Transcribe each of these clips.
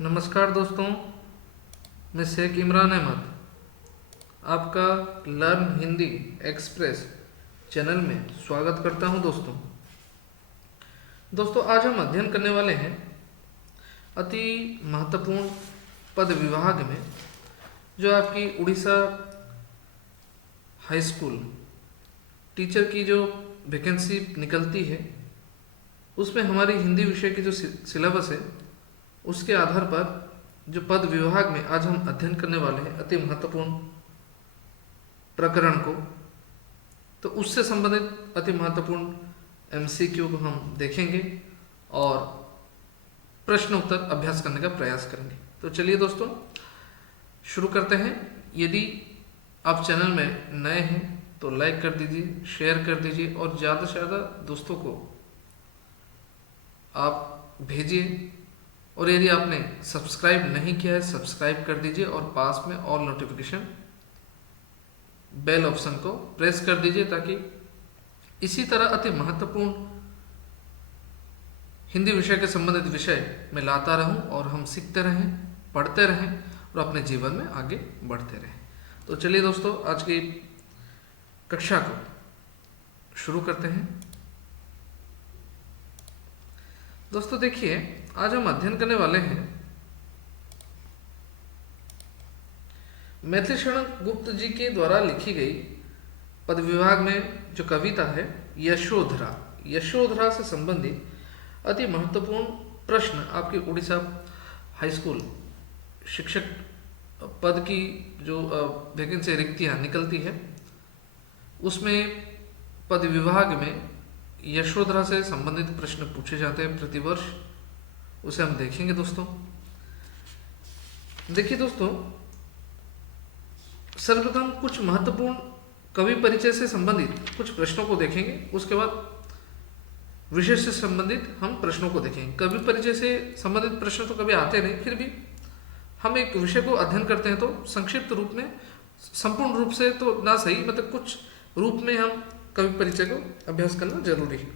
नमस्कार दोस्तों, मैं शेख इमरान अहमद आपका लर्न हिंदी एक्सप्रेस चैनल में स्वागत करता हूं। दोस्तों आज हम अध्ययन करने वाले हैं अति महत्वपूर्ण पद विभाग में जो आपकी उड़ीसा हाई स्कूल टीचर की जो वैकेंसी निकलती है उसमें हमारी हिंदी विषय की जो सिलेबस है उसके आधार पर जो पद विभाग में आज हम अध्ययन करने वाले हैं अति महत्वपूर्ण प्रकरण को, तो उससे संबंधित अति महत्वपूर्ण एमसीक्यू को हम देखेंगे और प्रश्न उत्तर अभ्यास करने का प्रयास करेंगे। तो चलिए दोस्तों शुरू करते हैं। यदि आप चैनल में नए हैं तो लाइक कर दीजिए, शेयर कर दीजिए और ज़्यादा से ज़्यादा दोस्तों को आप भेजिए। और यदि आपने सब्सक्राइब नहीं किया है सब्सक्राइब कर दीजिए और पास में ऑल नोटिफिकेशन बेल ऑप्शन को प्रेस कर दीजिए ताकि इसी तरह अति महत्वपूर्ण हिंदी विषय के संबंधित विषय मैं लाता रहूं और हम सीखते रहें, पढ़ते रहें और अपने जीवन में आगे बढ़ते रहें। तो चलिए दोस्तों आज की कक्षा को शुरू करते हैं। दोस्तों देखिए आज हम अध्ययन करने वाले हैं मैथिली शरण गुप्त जी के द्वारा लिखी गई पद विभाग में जो कविता है यशोधरा से संबंधित अति महत्वपूर्ण प्रश्न आपकी उड़ीसा हाई स्कूल शिक्षक पद की जो वैकेंसी रिक्तियां निकलती है उसमें पद विभाग में यशोधरा से संबंधित प्रश्न पूछे जाते हैं प्रतिवर्ष, उसे हम देखेंगे। दोस्तों देखिए दोस्तों सर्वप्रथम कुछ महत्वपूर्ण कवि परिचय से संबंधित कुछ प्रश्नों को देखेंगे, उसके बाद विषय से संबंधित हम प्रश्नों को देखेंगे। कवि परिचय से संबंधित प्रश्न तो कभी आते नहीं, फिर भी हम एक विषय को अध्ययन करते हैं तो संक्षिप्त रूप में, संपूर्ण रूप से तो ना सही, मतलब कुछ रूप में हम कवि परिचय को अभ्यास करना जरूरी है,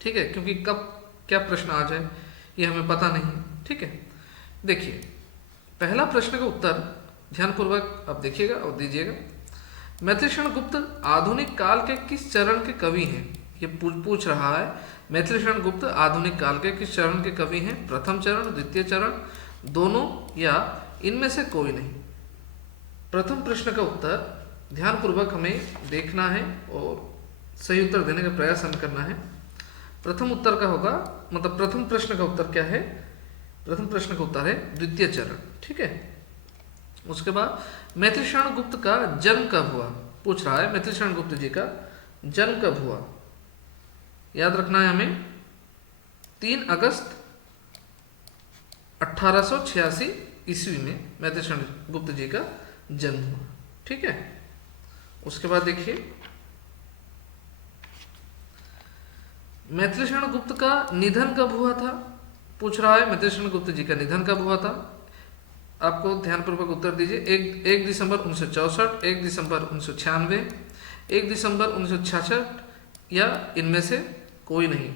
ठीक है, क्योंकि कब क्या प्रश्न आ जाए ये हमें पता नहीं है। ठीक है, देखिए पहला प्रश्न का उत्तर ध्यानपूर्वक आप देखिएगा और दीजिएगा। मैथिली शरण गुप्त आधुनिक काल के किस चरण के कवि हैं? ये पूछ रहा है। मैथिली शरण गुप्त आधुनिक काल के किस चरण के कवि हैं? प्रथम चरण, द्वितीय चरण, दोनों या इनमें से कोई नहीं? प्रथम प्रश्न का उत्तर ध्यानपूर्वक हमें देखना है और सही उत्तर देने का प्रयास हमें करना है। प्रथम उत्तर का होगा, मतलब प्रथम प्रश्न का उत्तर क्या है? प्रथम प्रश्न का उत्तर है द्वितीय चरण। ठीक है, उसके बाद मैथिली शरण गुप्त का जन्म कब हुआ? पूछ रहा है मैथिली शरण गुप्त जी का जन्म कब हुआ। याद रखना है हमें 3 अगस्त 1886 ईस्वी में मैथिली शरण गुप्त जी का जन्म हुआ। ठीक है, उसके बाद देखिए मैथिली शरण गुप्त का निधन कब हुआ था? पूछ रहा है मैथिली शरण गुप्त जी का निधन कब हुआ था। आपको ध्यानपूर्वक उत्तर दीजिए। 1 दिसंबर 1964, 1 दिसंबर 1996, 1 दिसंबर 1966 या इनमें से कोई नहीं।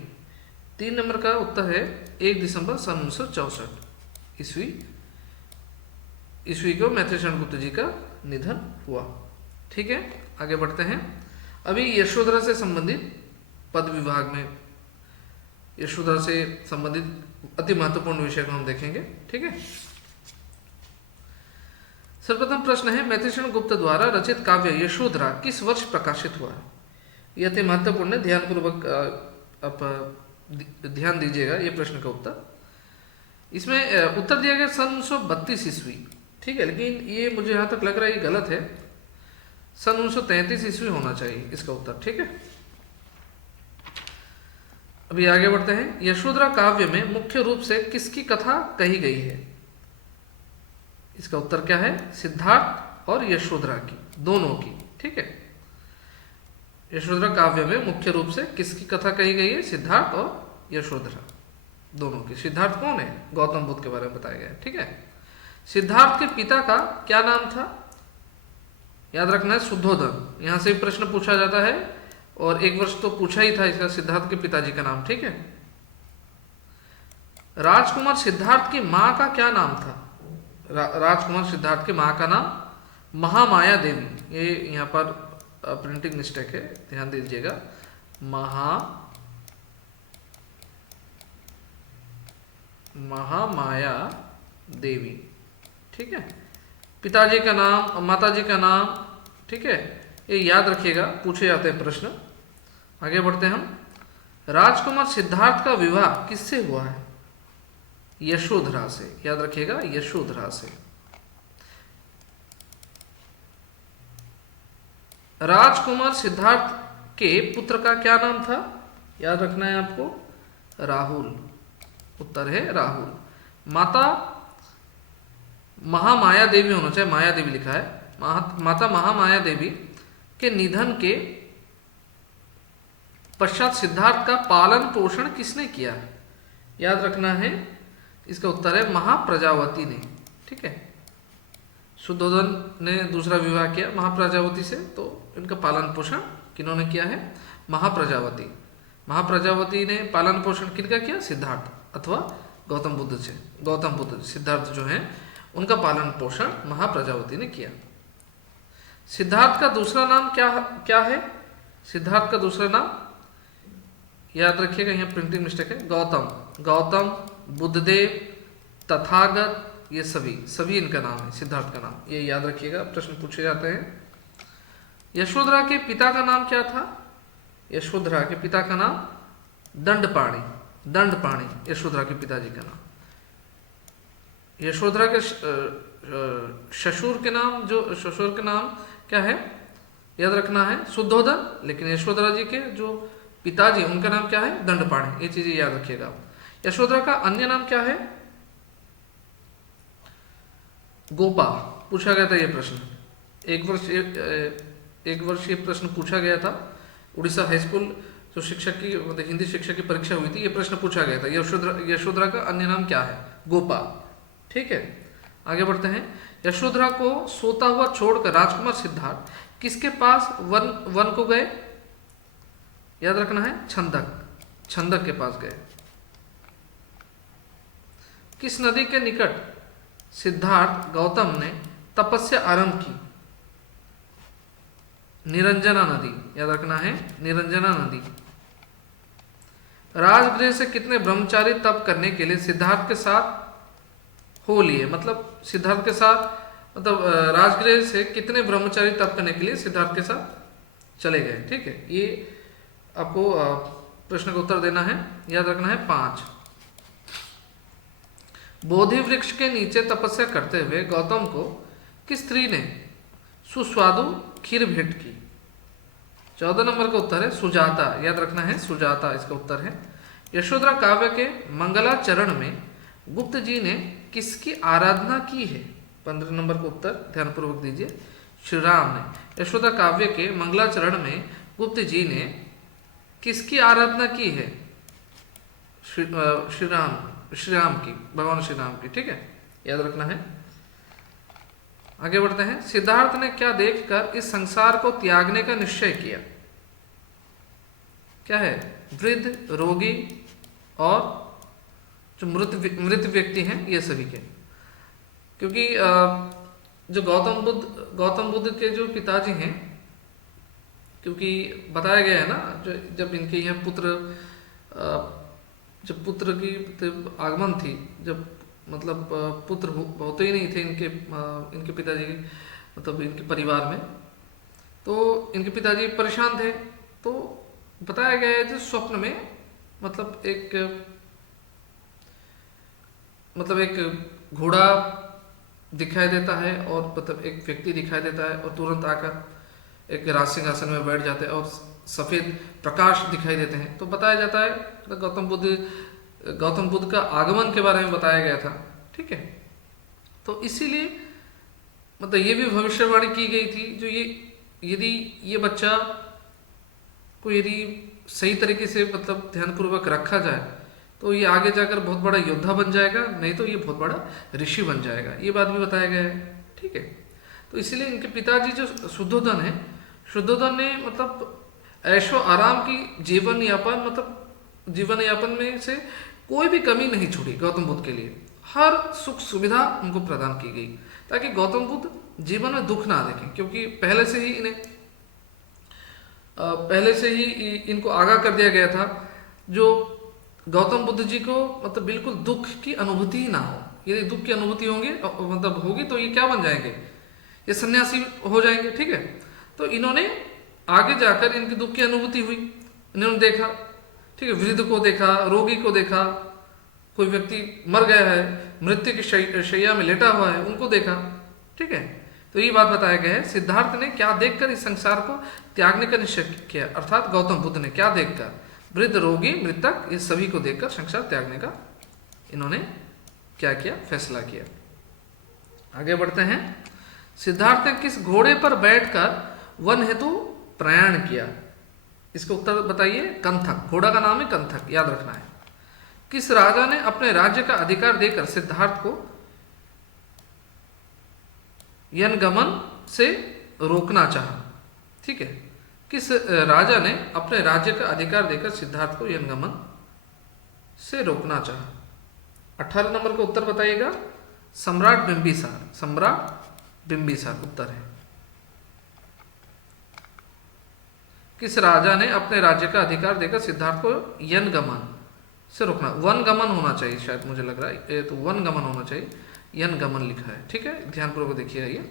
3 नंबर का उत्तर है 1 दिसंबर सन 1964 ईस्वी को मैथिली शरण गुप्त जी का निधन हुआ। ठीक है, आगे बढ़ते हैं। अभी यशोधरा से संबंधित पद विभाग में यशोधरा से संबंधित अति महत्वपूर्ण विषय को हम देखेंगे। ठीक है, सर्वप्रथम प्रश्न है मैथिली शरण गुप्त द्वारा रचित काव्य यशोधरा किस वर्ष प्रकाशित हुआ है? यह अति महत्वपूर्ण है, ध्यानपूर्वक आप ध्यान दीजिएगा ये प्रश्न का उत्तर। इसमें उत्तर दिया गया सन 1932 ईस्वी। ठीक है, लेकिन ये मुझे यहाँ तक लग रहा है ये गलत है, सन 1933 ईस्वी होना चाहिए इसका उत्तर। ठीक है, अभी आगे बढ़ते हैं। यशोधरा काव्य में मुख्य रूप से किसकी कथा कही गई है? इसका उत्तर क्या है? सिद्धार्थ और यशोधरा की, दोनों की। ठीक है, यशोधरा काव्य में मुख्य रूप से किसकी कथा कही गई है? सिद्धार्थ और यशोधरा दोनों की। सिद्धार्थ कौन है? गौतम बुद्ध के बारे में बताया गया है। ठीक है, सिद्धार्थ के पिता का क्या नाम था? याद रखना है शुद्धोधन। यहां से प्रश्न पूछा जाता है और एक वर्ष तो पूछा ही था इसका, सिद्धार्थ के पिताजी का नाम। ठीक है, राजकुमार सिद्धार्थ की माँ का क्या नाम था? राजकुमार सिद्धार्थ की माँ का नाम महामाया देवी। ये यहाँ पर प्रिंटिंग मिस्टेक है, ध्यान दीजिएगा। महामाया देवी, ठीक है। पिताजी का नाम, माताजी का नाम, ठीक है, ये याद रखिएगा, पूछे जाते हैं प्रश्न। आगे बढ़ते हैं हम। राजकुमार सिद्धार्थ का विवाह किससे हुआ है? यशोधरा से, याद रखिएगा, यशोधरा से। राजकुमार सिद्धार्थ के पुत्र का क्या नाम था? याद रखना है आपको, राहुल। उत्तर है राहुल। माता महामाया देवी होना चाहिए, माया देवी लिखा है। माता महामाया देवी के निधन के पश्चात सिद्धार्थ का पालन पोषण किसने किया? याद रखना है, इसका उत्तर है महाप्रजावती ने, ठीक है। शुद्धोधन ने दूसरा विवाह किया महाप्रजावती से, तो इनका पालन पोषण किन्होंने किया है? महाप्रजावती। महाप्रजावती ने पालन पोषण किनका किया? सिद्धार्थ अथवा गौतम बुद्ध से। गौतम बुद्ध, सिद्धार्थ जो हैं उनका पालन पोषण महाप्रजावती ने किया। सिद्धार्थ का दूसरा नाम क्या है? सिद्धार्थ का दूसरा नाम याद रखिएगा, यहाँ प्रिंटिंग मिस्टेक है, गौतम, बुद्धदेव, तथागत, ये सभी इनका नाम है, सिद्धार्थ का नाम, ये याद रखिएगा, प्रश्न पूछे जाते हैं। यशोधरा के पिता का नाम क्या था? यशोधरा के पिता का नाम दंडपाणि, यशोधरा के पिताजी का नाम। यशोधरा के ससुर के नाम क्या है? याद रखना है, शुद्धोधन, लेकिन यशोधरा जी के जो पिताजी उनका नाम क्या है? दंडपाणि। ये चीजें याद रखिएगा। यशोधरा का अन्य नाम क्या है? गोपा। पूछा गया था ये प्रश्न, एक वर्ष ये प्रश्न पूछा गया था। उड़ीसा हाई स्कूल जो शिक्षक की, मतलब हिंदी शिक्षक की परीक्षा हुई थी, ये प्रश्न पूछा गया था, यशोधरा का अन्य नाम क्या है? गोपा, ठीक है। आगे बढ़ते हैं। यशोधरा को सोता हुआ छोड़कर राजकुमार सिद्धार्थ किसके पास वन को गए? याद रखना है, छंदक के पास गए। किस नदी के निकट सिद्धार्थ गौतम ने तपस्या आरंभ की? निरंजना नदी, याद रखना है, निरंजना नदी। राजगृह से कितने ब्रह्मचारी तप करने के लिए सिद्धार्थ के साथ हो लिए? मतलब सिद्धार्थ के साथ, मतलब राजगृह से कितने ब्रह्मचारी तप करने के लिए सिद्धार्थ के साथ चले गए? ठीक है, ये आपको प्रश्न का उत्तर देना है, याद रखना है 5। बोधि वृक्ष के नीचे तपस्या करते हुए गौतम को किस स्त्री ने सुस्वादु खीर भेंट की? 14 नंबर का उत्तर है सुजाता, याद रखना है, सुजाता इसका उत्तर है। यशोधरा काव्य के मंगलाचरण में गुप्त जी ने किसकी आराधना की है? 15 नंबर का उत्तर ध्यानपूर्वक दीजिए, श्री राम ने। यशोधरा काव्य के मंगलाचरण में गुप्त जी ने किसकी आराधना की है? श्री राम की, भगवान श्री राम की, ठीक है, याद रखना है। आगे बढ़ते हैं। सिद्धार्थ ने क्या देखकर इस संसार को त्यागने का निश्चय किया? क्या है? वृद्ध, रोगी और जो मृत व्यक्ति हैं, ये सभी के। क्योंकि जो गौतम बुद्ध के जो पिताजी हैं, क्योंकि बताया गया है ना, जब इनके यहाँ जब पुत्र की आगमन थी, जब मतलब पुत्र होते ही नहीं थे इनके पिताजी, मतलब इनके परिवार में, तो इनके पिताजी परेशान थे। तो बताया गया है जो स्वप्न में मतलब एक घोड़ा दिखाई देता है और मतलब एक व्यक्ति दिखाई देता है और तुरंत आकर एक राज सिंहासन में बैठ जाते हैं और सफेद प्रकाश दिखाई देते हैं। तो बताया जाता है तो गौतम बुद्ध का आगमन के बारे में बताया गया था, ठीक है। तो इसीलिए मतलब ये भी भविष्यवाणी की गई थी, जो यदि ये बच्चा को यदि सही तरीके से मतलब ध्यानपूर्वक रखा जाए तो ये आगे जाकर बहुत बड़ा योद्धा बन जाएगा, नहीं तो ये बहुत बड़ा ऋषि बन जाएगा, ये बात भी बताया गया है, ठीक है। तो इसीलिए इनके पिताजी जो शुद्धोधन है, शुद्धोधन ने मतलब ऐशो आराम की जीवन यापन में से कोई भी कमी नहीं छोड़ी गौतम बुद्ध के लिए। हर सुख सुविधा उनको प्रदान की गई ताकि गौतम बुद्ध जीवन में दुख ना देखें, क्योंकि पहले से ही इनको आगाह कर दिया गया था जो गौतम बुद्ध जी को मतलब बिल्कुल दुख की अनुभूति ही ना हो। यदि दुख की अनुभूति होगी तो ये क्या बन जाएंगे, ये सन्यासी हो जाएंगे। ठीक है, तो इन्होंने आगे जाकर इनकी दुख की अनुभूति हुई, इन्होंने देखा, ठीक है, वृद्ध को देखा, रोगी को देखा, कोई व्यक्ति मर गया है, मृत्यु की शैया में लेटा हुआ है, उनको देखा। ठीक है, तो ये बात बताया गया है। सिद्धार्थ ने क्या देखकर इस संसार को त्यागने का निश्चय किया, अर्थात गौतम बुद्ध ने क्या देखकर, वृद्ध, रोगी, मृतक, इस सभी को देखकर संसार त्यागने का इन्होंने क्या किया, फैसला किया। आगे बढ़ते हैं। सिद्धार्थ ने किस घोड़े पर बैठकर वन हेतु प्रयाण किया, इसका उत्तर बताइए। कंथक, घोड़ा का नाम है कंथक, याद रखना है। किस राजा ने अपने राज्य का अधिकार देकर सिद्धार्थ को यनगमन से रोकना चाहा। ठीक है, किस राजा ने अपने राज्य का अधिकार देकर सिद्धार्थ को यनगमन से रोकना चाहा। 18 नंबर का उत्तर बताइएगा। सम्राट बिंबिसार, सम्राट बिंबिसार उत्तर है। किस राजा ने अपने राज्य का अधिकार देकर सिद्धार्थ को यनगमन से रोकना, वनगमन होना चाहिए शायद, मुझे लग रहा है ये तो वनगमन होना चाहिए, यनगमन लिखा है। ठीक है, ध्यानपूर्वक देखिए। ये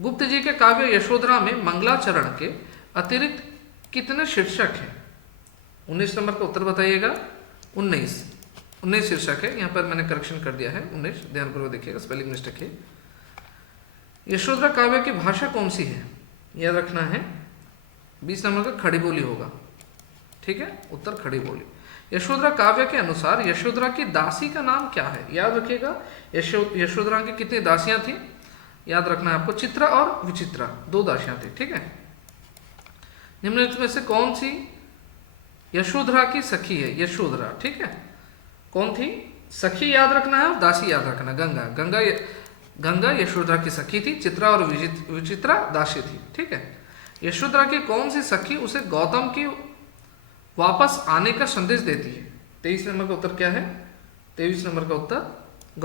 गुप्त जी के काव्य यशोधरा में मंगलाचरण के अतिरिक्त कितने शीर्षक हैं? 19 नंबर का उत्तर बताइएगा। 19 शीर्षक है, यहाँ पर मैंने करेक्शन कर दिया है 19, ध्यानपूर्वक देखिएगा, स्पेलिंग मिस्टेक है। यशोधरा काव्य की भाषा कौन सी है, याद रखना है। 20 नंबर का खड़ी बोली होगा। ठीक है, उत्तर खड़ी बोली। यशोधरा काव्य के अनुसार यशोधरा की दासी का नाम क्या है, याद रखिएगा। यशोधरा की कितनी दासियां थी, याद रखना है आपको। चित्रा और विचित्रा, 2 दासियां थी। ठीक है, निम्नलिखित में से कौन सी यशोधरा की सखी है? यशोधरा, ठीक है, कौन थी? सखी याद रखना है और दासी याद रखना। गंगा यशोधरा की सखी थी, चित्रा और विचित्रा दासी थी। ठीक है, यशोधरा की कौन सी सखी उसे गौतम की वापस आने का संदेश देती है? 23 नंबर का उत्तर क्या है? 23 नंबर का उत्तर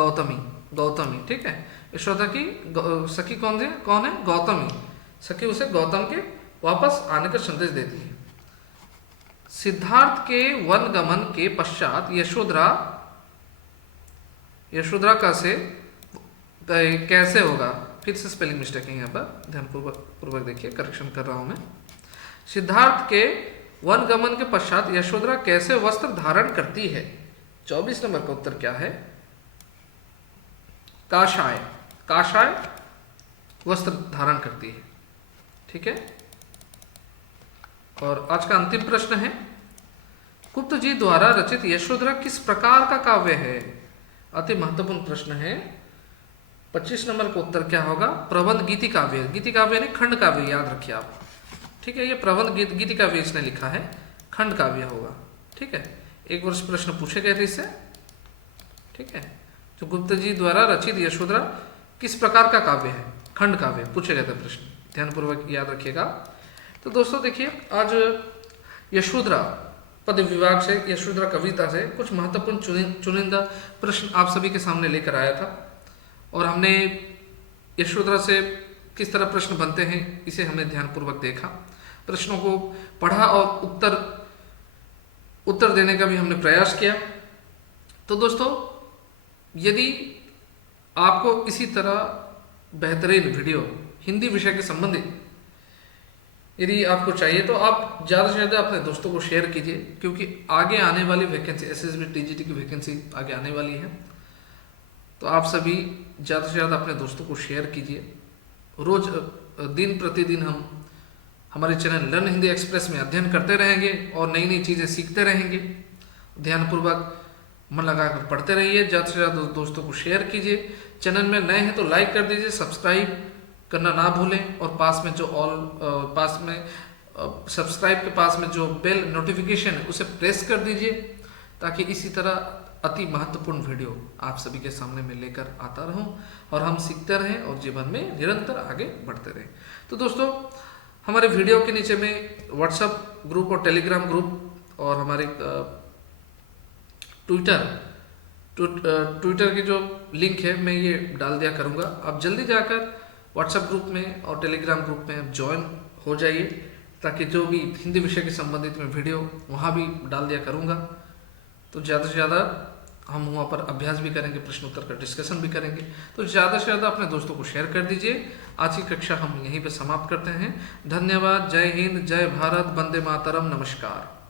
गौतमी। ठीक है, यशोदा की सखी कौन है? गौतमी। सखी उसे गौतम के वापस आने का संदेश देती है। सिद्धार्थ के वनगमन के पश्चात यशोधरा का से कैसे होगा? फिर से स्पेलिंग मिस्टेक है यहाँ पर, ध्यानपूर्वक देखिए, करेक्शन कर रहा हूं मैं। सिद्धार्थ के वनगमन के पश्चात यशोधरा कैसे वस्त्र धारण करती है? 24 नंबर का उत्तर क्या है? काशाय वस्त्र धारण करती है। ठीक है, और आज का अंतिम प्रश्न है, गुप्त जी द्वारा रचित यशोधरा किस प्रकार का काव्य है? अति महत्वपूर्ण प्रश्न है। 25 नंबर का उत्तर क्या होगा? प्रबंध गीति काव्य। गीति काव्य यानी खंड काव्य, याद रखिए आप। ठीक है, ये प्रबंध गीति काव्य इसने लिखा है, खंड काव्य होगा। ठीक है, एक वर्ष प्रश्न पूछे गए थे इससे। ठीक है, तो गुप्त जी द्वारा रचित यशोधरा किस प्रकार का काव्य है? खंड काव्य पूछे गए थे प्रश्न, ध्यानपूर्वक याद रखिएगा। तो दोस्तों देखिए, आज यशोधरा पद विभाग से, यशोधरा कविता से कुछ महत्वपूर्ण चुनिंदा प्रश्न आप सभी के सामने लेकर आया था, और हमने यशोधरा से किस तरह प्रश्न बनते हैं इसे हमने ध्यानपूर्वक देखा, प्रश्नों को पढ़ा और उत्तर देने का भी हमने प्रयास किया। तो दोस्तों, यदि आपको इसी तरह बेहतरीन वीडियो हिंदी विषय के संबंधित यदि आपको चाहिए तो आप ज़्यादा से ज़्यादा अपने दोस्तों को शेयर कीजिए, क्योंकि आगे आने वाली वैकेंसी, एसएसबी टीजीटी की वैकेंसी आगे आने वाली है। तो आप सभी ज़्यादा से ज़्यादा अपने दोस्तों को शेयर कीजिए। रोज दिन प्रतिदिन हम हमारे चैनल लर्न हिंदी एक्सप्रेस में अध्ययन करते रहेंगे और नई नई चीज़ें सीखते रहेंगे। ध्यानपूर्वक मन लगाकर पढ़ते रहिए, ज़्यादा से ज़्यादा दोस्तों को शेयर कीजिए। चैनल में नए हैं तो लाइक कर दीजिए, सब्सक्राइब करना ना भूलें, और सब्सक्राइब के पास में जो बेल नोटिफिकेशन है उसे प्रेस कर दीजिए, ताकि इसी तरह अति महत्वपूर्ण वीडियो आप सभी के सामने मैं लेकर आता रहूं और हम सीखते रहें और जीवन में निरंतर आगे बढ़ते रहें। तो दोस्तों, हमारे वीडियो के नीचे में व्हाट्सएप ग्रुप और टेलीग्राम ग्रुप और हमारे ट्विटर ट्विटर की जो लिंक है मैं ये डाल दिया करूँगा। आप जल्दी जाकर व्हाट्सएप ग्रुप में और टेलीग्राम ग्रुप में आप ज्वाइन हो जाइए, ताकि जो भी हिंदी विषय के संबंधित मैं वीडियो वहाँ भी डाल दिया करूँगा। तो ज़्यादा से ज़्यादा हम वहाँ पर अभ्यास भी करेंगे, प्रश्न उत्तर का डिस्कशन भी करेंगे। तो ज़्यादा से ज़्यादा अपने दोस्तों को शेयर कर दीजिए। आज की कक्षा हम यहीं पर समाप्त करते हैं। धन्यवाद। जय हिंद, जय भारत, वंदे मातरम, नमस्कार।